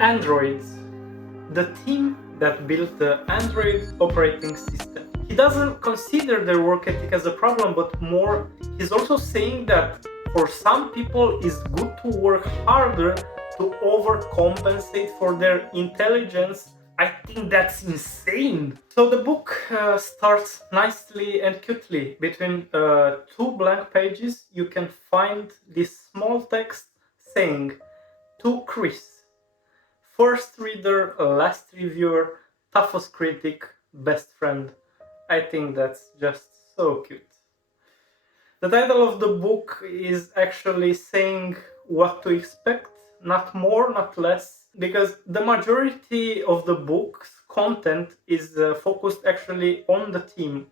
Android, the team that built the Android operating system. He doesn't consider their work ethic as a problem, but more, he's also saying that for some people it's good to work harder to overcompensate for their intelligence. I think that's insane. So the book starts nicely and cutely. Between two blank pages, you can find this small text saying, "To Chris, first reader, last reviewer, toughest critic, best friend." I think that's just so cute. The title of the book is actually saying what to expect, not more, not less, because the majority of the book's content is focused actually on the team.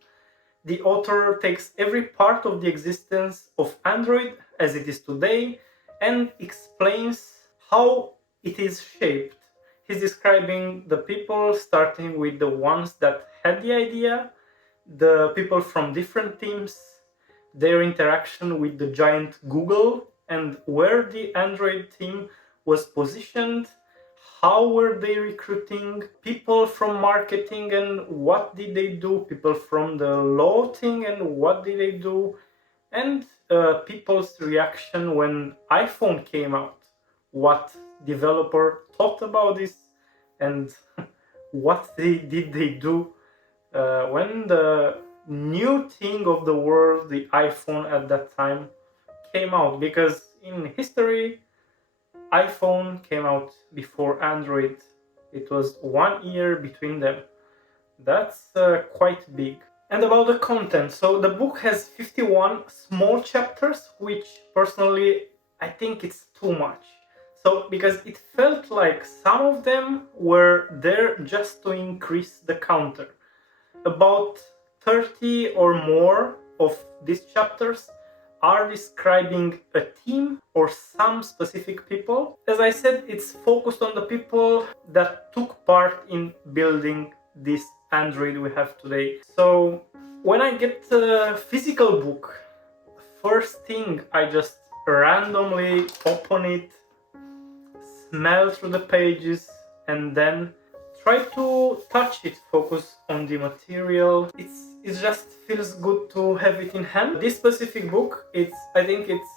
The author takes every part of the existence of Android as it is today and explains how it is shaped. He's describing the people, starting with the ones that had the idea, the people from different teams, their interaction with the giant Google, and where the Android team was positioned, how were they recruiting people from marketing and what did they do, people from the law team and what did they do, and people's reaction when iPhone came out, what developer thought about this, and what did they do when the new thing of the world, the iPhone at that time, came out. Because in history, iPhone came out before Android. It was 1 year between them. That's quite big. And about the content, so the book has 51 small chapters, which personally I think it's too much. So because it felt like some of them were there just to increase the counter. About 30 or more of these chapters are describing a team or some specific people. As I said, it's focused on the people that took part in building this Android we have today. So when I get the physical book, first thing I just randomly open it, smell through the pages, and then try to touch it, focus on the material. It just feels good to have it in hand. This specific book, I think it's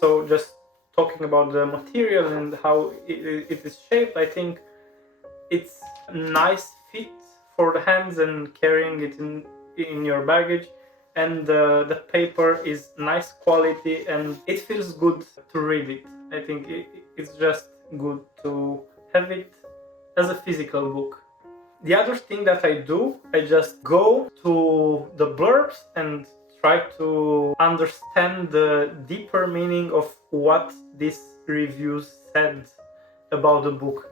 so just talking about the material and how it is shaped, I think it's a nice fit for the hands and carrying it in your baggage, and the paper is nice quality and it feels good to read it. I think it's just good to have it as a physical book. The other thing that I do, I just go to the blurbs and try to understand the deeper meaning of what these reviews said about the book.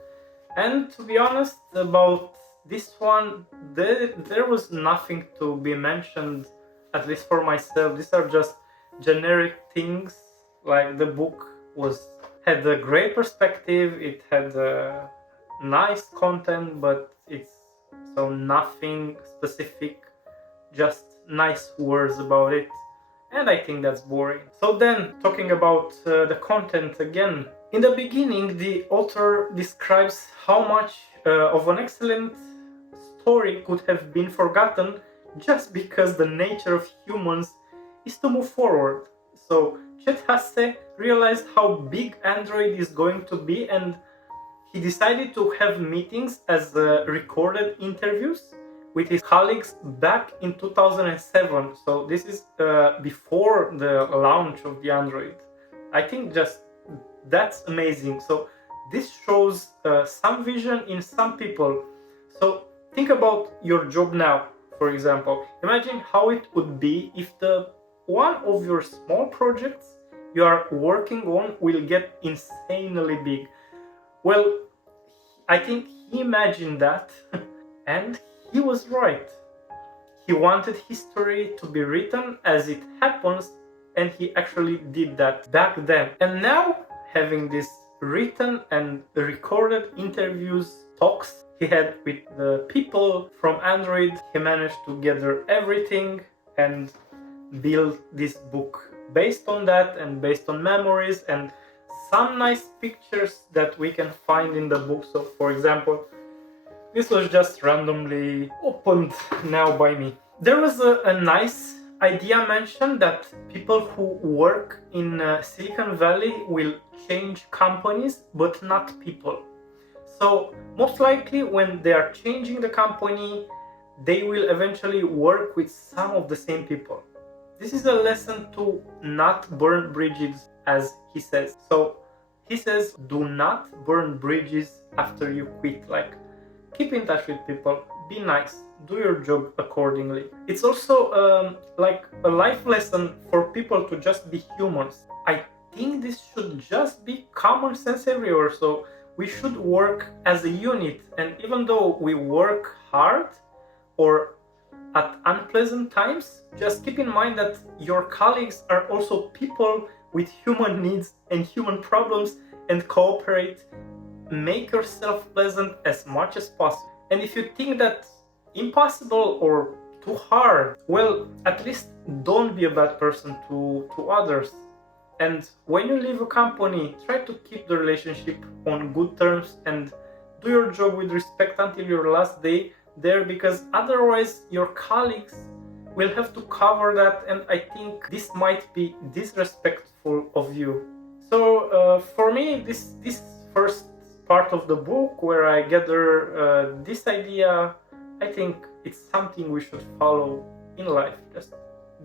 And to be honest, about this one, there was nothing to be mentioned, at least for myself. These are just generic things, like the book had a great perspective, it had a nice content, but it's so nothing specific, just nice words about it, and I think that's boring. So then, talking about the content again, in the beginning the author describes how much of an excellent story could have been forgotten just because the nature of humans is to move forward. So Chet Haase realized how big Android is going to be, and he decided to have meetings as recorded interviews with his colleagues back in 2007. So this is before the launch of the Android. I think just that's amazing. So this shows some vision in some people. So think about your job now, for example. Imagine how it would be if the one of your small projects you are working on will get insanely big. Well, I think he imagined that and he was right. He wanted history to be written as it happens, and he actually did that back then. And now, having this written and recorded interviews, talks he had with the people from Android, he managed to gather everything and build this book based on that and based on memories and some nice pictures that we can find in the book. So for example, this was just randomly opened now by me. There was a nice idea mentioned that people who work in Silicon Valley will change companies, but not people. So most likely when they are changing the company, they will eventually work with some of the same people. This is a lesson to not burn bridges, as he says. So he says, do not burn bridges after you quit. Like, keep in touch with people, be nice, do your job accordingly. It's also like a life lesson for people to just be humans. I think this should just be common sense everywhere. So we should work as a unit, and even though we work hard or at unpleasant times, just keep in mind that your colleagues are also people with human needs and human problems, and cooperate. Make yourself pleasant as much as possible. And if you think that's impossible or too hard, well, at least don't be a bad person to others. And when you leave a company, try to keep the relationship on good terms and do your job with respect until your last day there, because otherwise your colleagues will have to cover that, and I think this might be disrespectful of you. So for me, this first part of the book where I gather this idea, I think it's something we should follow in life. Just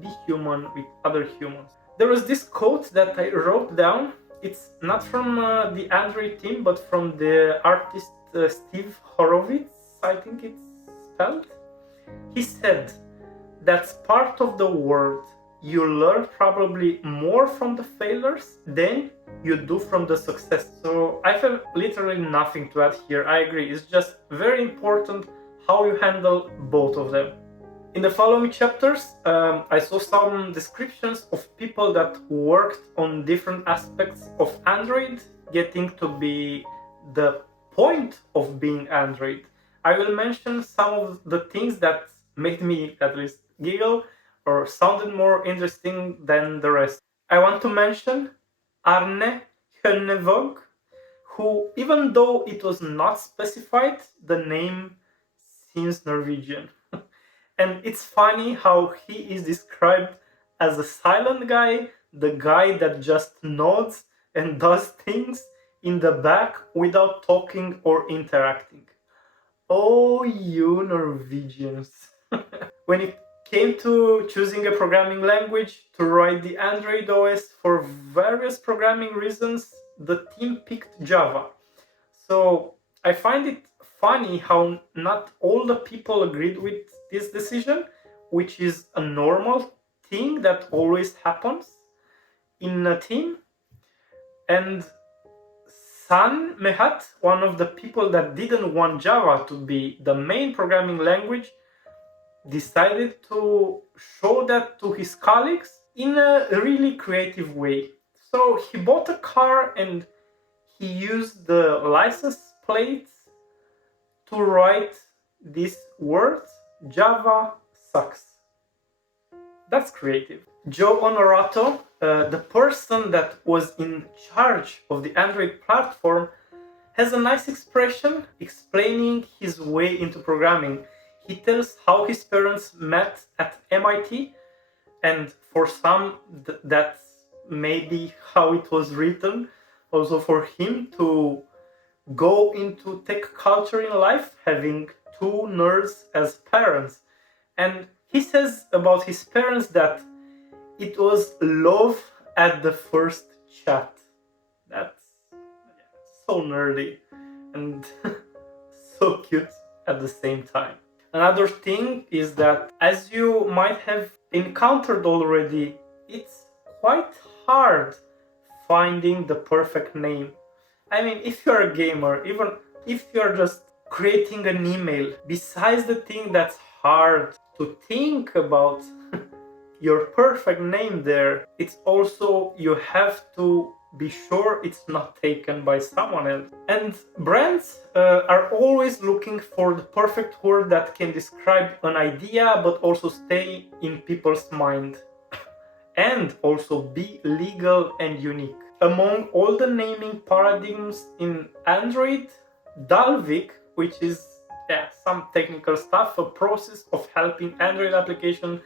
be human with other humans. There was this quote that I wrote down. It's not from the Android team, but from the artist Steve Horowitz, I think it's spelled. He said, that's part of the world. You learn probably more from the failures than you do from the success. So I have literally nothing to add here. I agree. It's just very important how you handle both of them. In the following chapters, I saw some descriptions of people that worked on different aspects of Android, getting to be the point of being Android. I will mention some of the things that made me at least giggle or sounded more interesting than the rest. I want to mention Arne Hønevåg, who, even though it was not specified, the name seems Norwegian. And it's funny how he is described as a silent guy, the guy that just nods and does things in the back without talking or interacting. Oh, you Norwegians. When it came to choosing a programming language to write the Android OS, for various programming reasons, the team picked Java. So I find it funny how not all the people agreed with this decision, which is a normal thing that always happens in a team. And San Mehat, one of the people that didn't want Java to be the main programming language, decided to show that to his colleagues in a really creative way. So he bought a car and he used the license plates to write these words, Java sucks. That's creative. Joe Onorato, the person that was in charge of the Android platform, has a nice expression explaining his way into programming. He tells how his parents met at MIT, and for some that's maybe how it was written. Also for him to go into tech culture in life, having two nerds as parents. And he says about his parents that it was love at the first chat. That's so nerdy and so cute at the same time. Another thing is that, as you might have encountered already, it's quite hard finding the perfect name. I mean, if you're a gamer, even if you're just creating an email, besides the thing that's hard to think about your perfect name there, it's also you have to be sure it's not taken by someone else. And brands are always looking for the perfect word that can describe an idea but also stay in people's mind and also be legal and unique. among all the naming paradigms in Android, Dalvik, which is some technical stuff, a process of helping Android application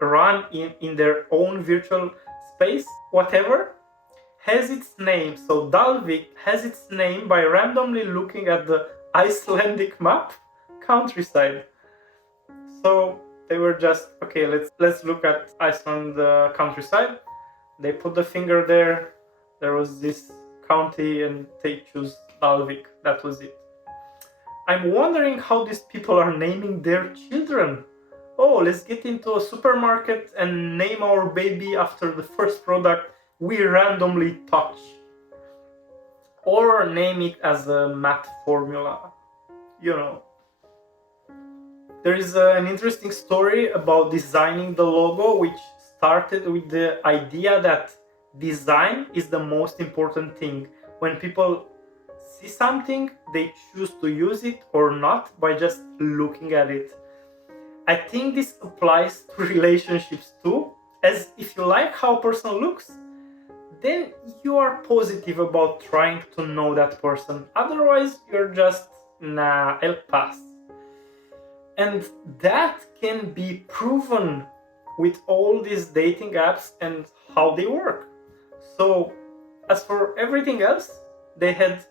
run in their own virtual space, whatever, has its name. So Dalvik has its name by randomly looking at the Icelandic map countryside. So they were just, okay, let's look at Iceland countryside. They put the finger there. There was this county and they choose Dalvik. That was it. I'm wondering how these people are naming their children. Oh, let's get into a supermarket and name our baby after the first product we randomly touch. Or name it as a math formula. You know. There is an interesting story about designing the logo, which started with the idea that design is the most important thing. When people see something, they choose to use it or not by just looking at it. I think this applies to relationships too, as if you like how a person looks, then you are positive about trying to know that person. Otherwise, you're just, nah, I'll pass. And that can be proven with all these dating apps and how they work. So, as for everything else, they had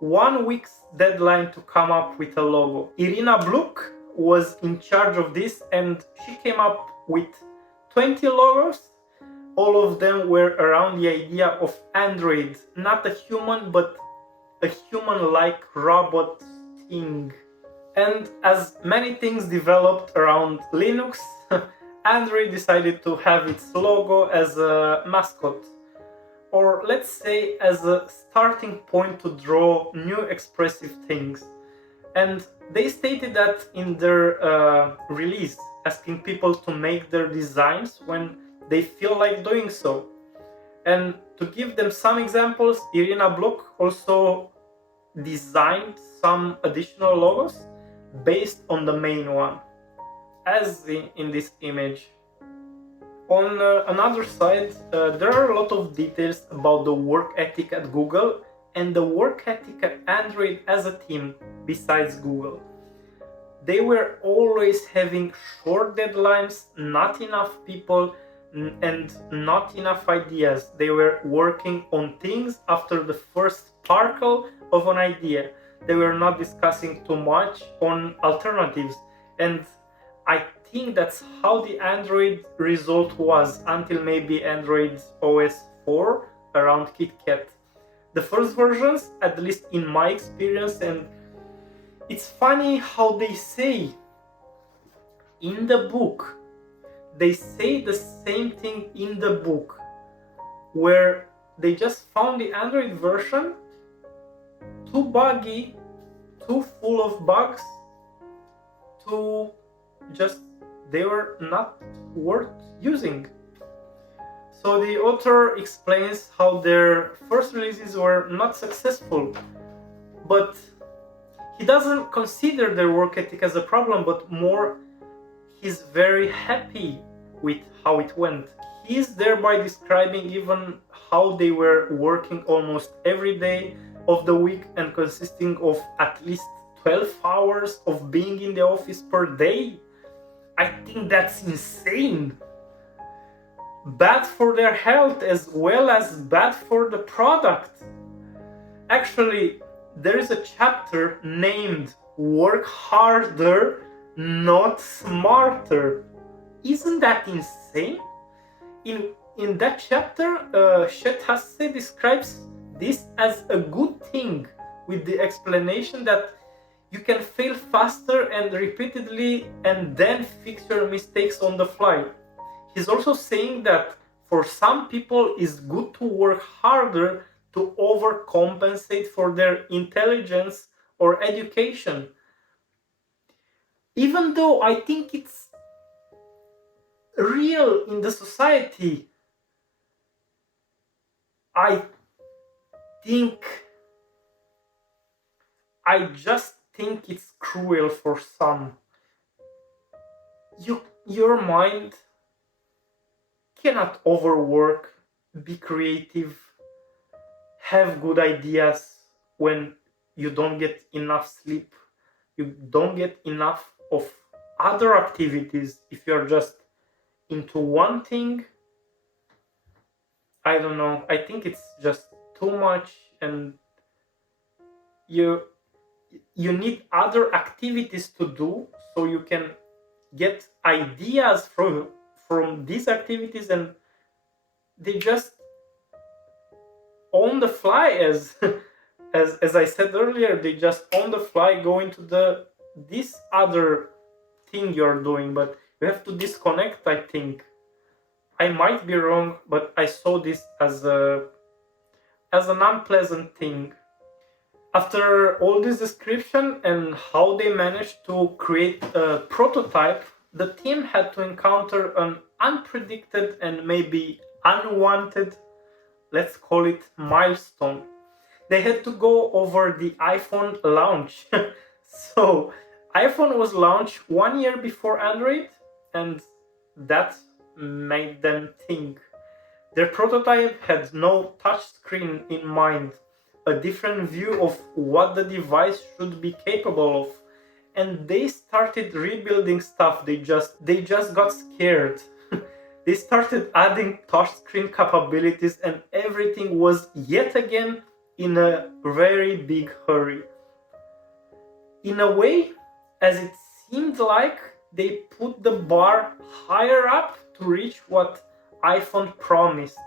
1 week's deadline to come up with a logo. Irina Bluk was in charge of this and she came up with 20 logos. All of them were around the idea of Android, not a human, but a human-like robot thing. And as many things developed around Linux, Android decided to have its logo as a mascot, or let's say as a starting point to draw new expressive things. And they stated that in their release, asking people to make their designs when they feel like doing so. And to give them some examples, Irina Blok also designed some additional logos based on the main one, as in this image. On another side, there are a lot of details about the work ethic at Google and the work ethic at Android as a team besides Google. They were always having short deadlines, not enough people, and not enough ideas. They were working on things after the first sparkle of an idea. They were not discussing too much on alternatives, and I think that's how the Android result was until maybe Android OS 4 around KitKat. The first versions, at least in my experience, and it's funny how they say in the book, they say the same thing in the book, where they just found the Android version too buggy, too full of bugs, they were not worth using. So the author explains how their first releases were not successful, but he doesn't consider their work ethic as a problem, but more he's very happy with how it went. He's thereby describing even how they were working almost every day of the week and consisting of at least 12 hours of being in the office per day. I think that's insane. Bad for their health as well as bad for the product. Actually, there is a chapter named Work Harder, Not Smarter. Isn't that insane? In that chapter, Chet Haase describes this as a good thing, with the explanation that you can fail faster and repeatedly and then fix your mistakes on the fly. He's also saying that for some people it's good to work harder to overcompensate for their intelligence or education. Even though I think it's real in the society, I just think it's cruel for some. Your mind cannot overwork, be creative, have good ideas when you don't get enough sleep, you don't get enough of other activities. If you're just into one thing, I don't know, I think it's just too much, and you you need other activities to do so you can get ideas from these activities, and they just on the fly, as as I said earlier, they just on the fly go into this other thing you're doing. But you have to disconnect, I think. I might be wrong, but I saw this as an unpleasant thing. After all this description and how they managed to create a prototype, the team had to encounter an unpredicted and maybe unwanted, let's call it, milestone. They had to go over the iPhone launch. So, iPhone was launched 1 year before Android, and that made them think. Their prototype had no touchscreen in mind, a different view of what the device should be capable of, and they started rebuilding stuff. They just got scared. They started adding touchscreen capabilities, and everything was yet again in a very big hurry. In a way, as it seemed like they put the bar higher up to reach what iPhone promised.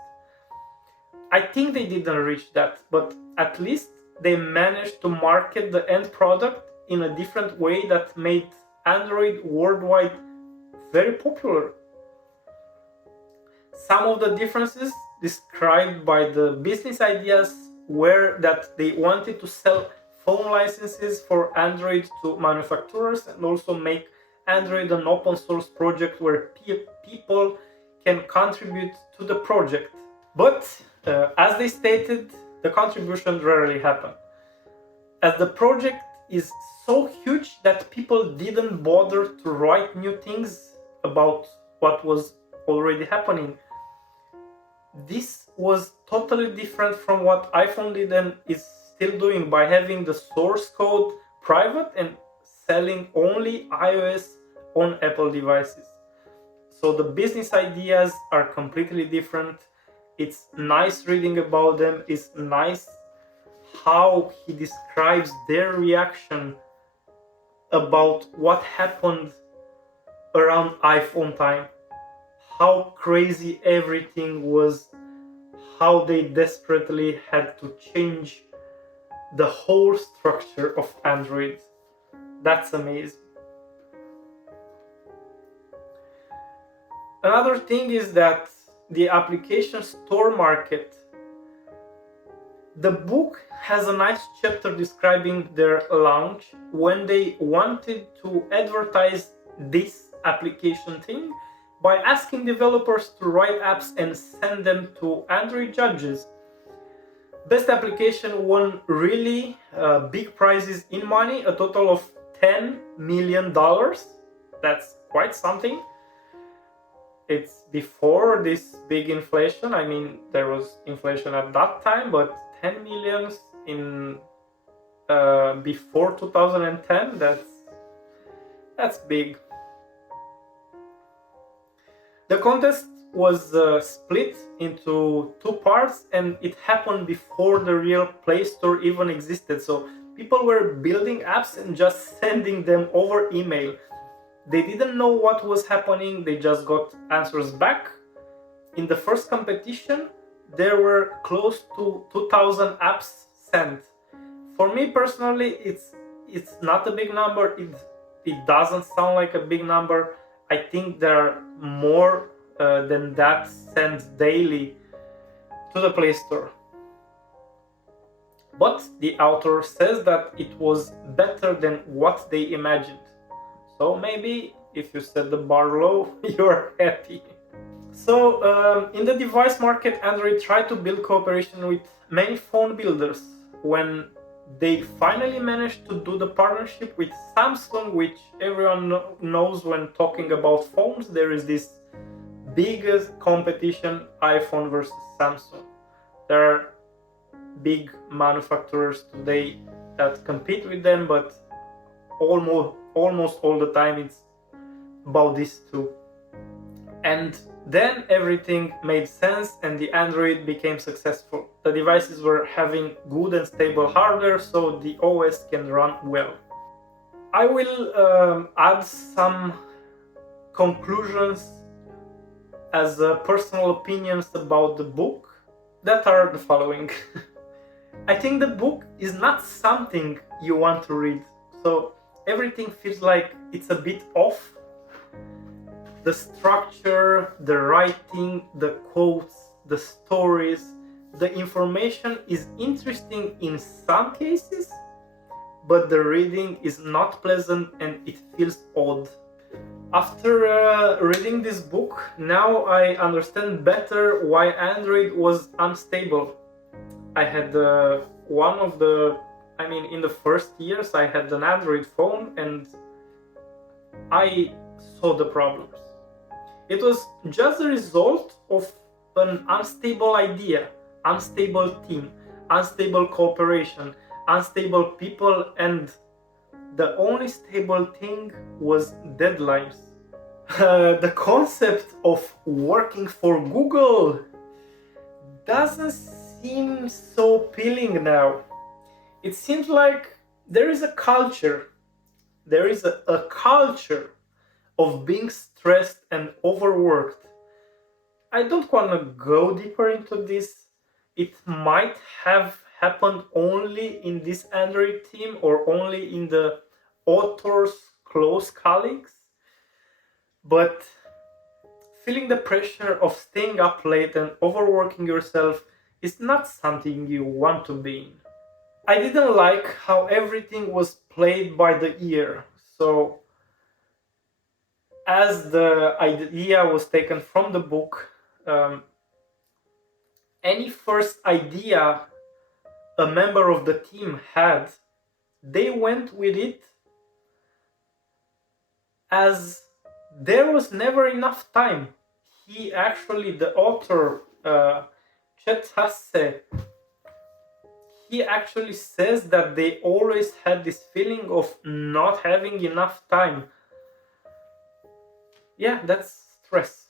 I think they didn't reach that, but at least they managed to market the end product in a different way that made Android worldwide very popular. Some of the differences described by the business ideas were that they wanted to sell phone licenses for Android to manufacturers and also make Android an open source project where people can contribute to the project. But as they stated, the contributions rarely happen, as the project is so huge that people didn't bother to write new things about what was already happening. This was totally different from what iPhone did and is still doing by having the source code private and selling only iOS on Apple devices. So the business ideas are completely different. It's nice reading about them. It's nice how he describes their reaction about what happened around iPhone time. How crazy everything was, how they desperately had to change the whole structure of Android. That's amazing. Another thing is that the application store market. The book has a nice chapter describing their launch when they wanted to advertise this application thing by asking developers to write apps and send them to Android judges. Best application won really big prizes in money, a total of $10 million. That's quite something. It's before this big inflation. I mean, there was inflation at that time, but 10 millions in before 2010, that's big. The contest was split into two parts, and it happened before the real Play Store even existed. So people were building apps and just sending them over email. They didn't know what was happening, they just got answers back. In the first competition, there were close to 2,000 apps sent. For me personally, it's not a big number. It doesn't sound like a big number. I think there are more than that sent daily to the Play Store. But the author says that it was better than what they imagined. So maybe if you set the bar low, you're happy. So in the device market, Android tried to build cooperation with many phone builders. When they finally managed to do the partnership with Samsung, which everyone knows when talking about phones, there is this biggest competition, iPhone versus Samsung. big manufacturers today that compete with them, but almost all the time it's about this too. And then everything made sense and the Android became successful. The devices were having good and stable hardware, so the OS can run well. I will add some conclusions as personal opinions about the book that are the following. I think the book is not something you want to read, so everything feels like it's a bit off. The structure, the writing, the quotes, the stories, the information is interesting in some cases, but the reading is not pleasant and it feels odd. After reading this book, now I understand better why Android was unstable. I had in the first years I had an Android phone and I saw the problems. It was just a result of an unstable idea, unstable team, unstable cooperation, unstable people, and the only stable thing was deadlines. The concept of working for Google doesn't seem so appealing now. It seems like there is a culture of being stressed and overworked. I don't want to go deeper into this. It might have happened only in this Android team or only in the author's close colleagues, but feeling the pressure of staying up late and overworking yourself is not something you want to be in. I didn't like how everything was played by the ear, so as the idea was taken from the book, any first idea a member of the team had, they went with it as there was never enough time. The author, Chet Haase, he actually says that they always had this feeling of not having enough time. Yeah, that's stress.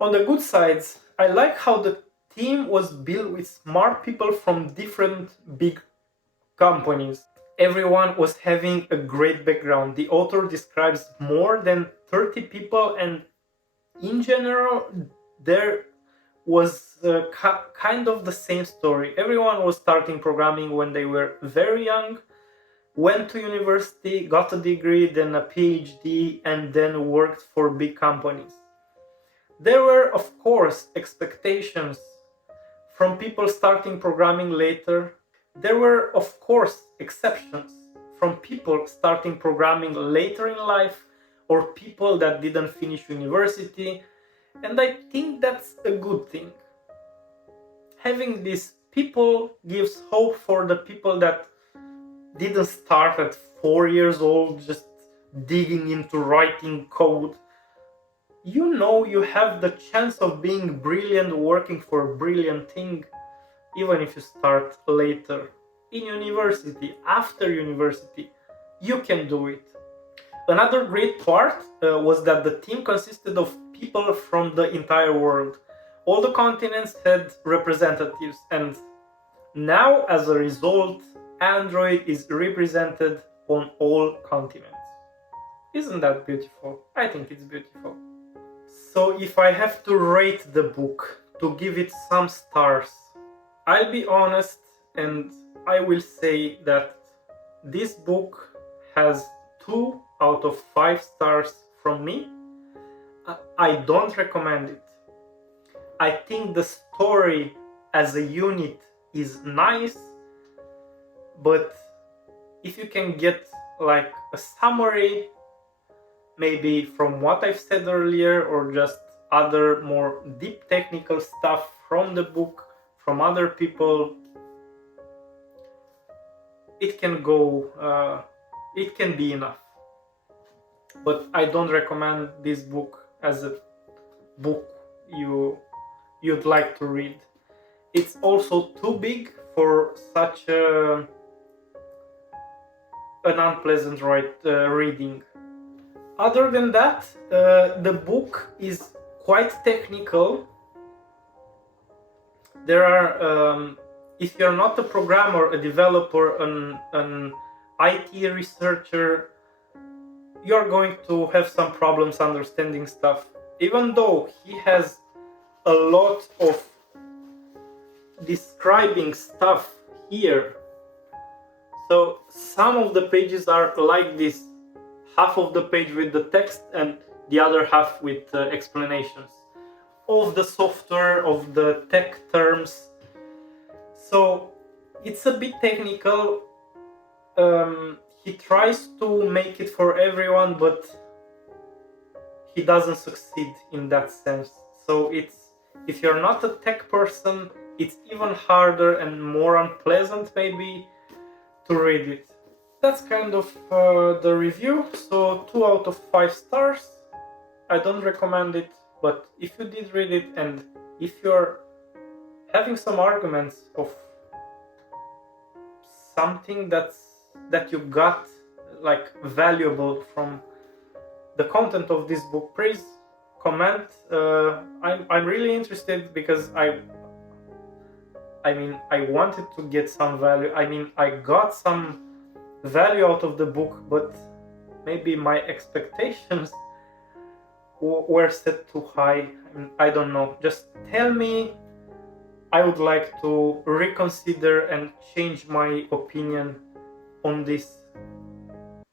On the good sides, I like how the team was built with smart people from different big companies. Everyone was having a great background. The author describes more than 30 people, and in general, there was kind of the same story. Everyone was starting programming when they were very young, went to university, got a degree, then a PhD, and then worked for big companies. There were, of course, expectations from people starting programming later. There were, of course, exceptions from people starting programming later in life or people that didn't finish university, and I think that's a good thing. Having these people gives hope for the people that didn't start at 4 years old just digging into writing code. You know you have the chance of being brilliant working for a brilliant thing, even if you start later. In university, after university, you can do it. Another great part was that the team consisted of people from the entire world. All the continents had representatives, and now as a result, Android is represented on all continents. Isn't that beautiful? I think it's beautiful. So if I have to rate the book, to give it some stars, I'll be honest and I will say that this book has 2 out of 5 stars from me. I don't recommend it. I think the story as a unit is nice, but if you can get like a summary, maybe from what I've said earlier, or just other more deep technical stuff from the book, from other people, it can be enough. But I don't recommend this book as a book you'd like to read. It's also too big for such an unpleasant reading. Other than that, the book is quite technical. There are, if you're not a programmer, a developer, an IT researcher, you're going to have some problems understanding stuff. Even though he has a lot of describing stuff here. So some of the pages are like this, half of the page with the text and the other half with explanations of the software, of the tech terms. So it's a bit technical. He tries to make it for everyone, but he doesn't succeed in that sense. So if you're not a tech person, it's even harder and more unpleasant maybe to read it. That's kind of the review. So 2 out of 5 stars. I don't recommend it, but if you did read it and if you're having some arguments of something that you got like valuable from the content of this book, please comment. I'm really interested because I wanted to get some value. I got some value out of the book, but maybe my expectations were set too high. I don't know. Just tell me. I would like to reconsider and change my opinion on this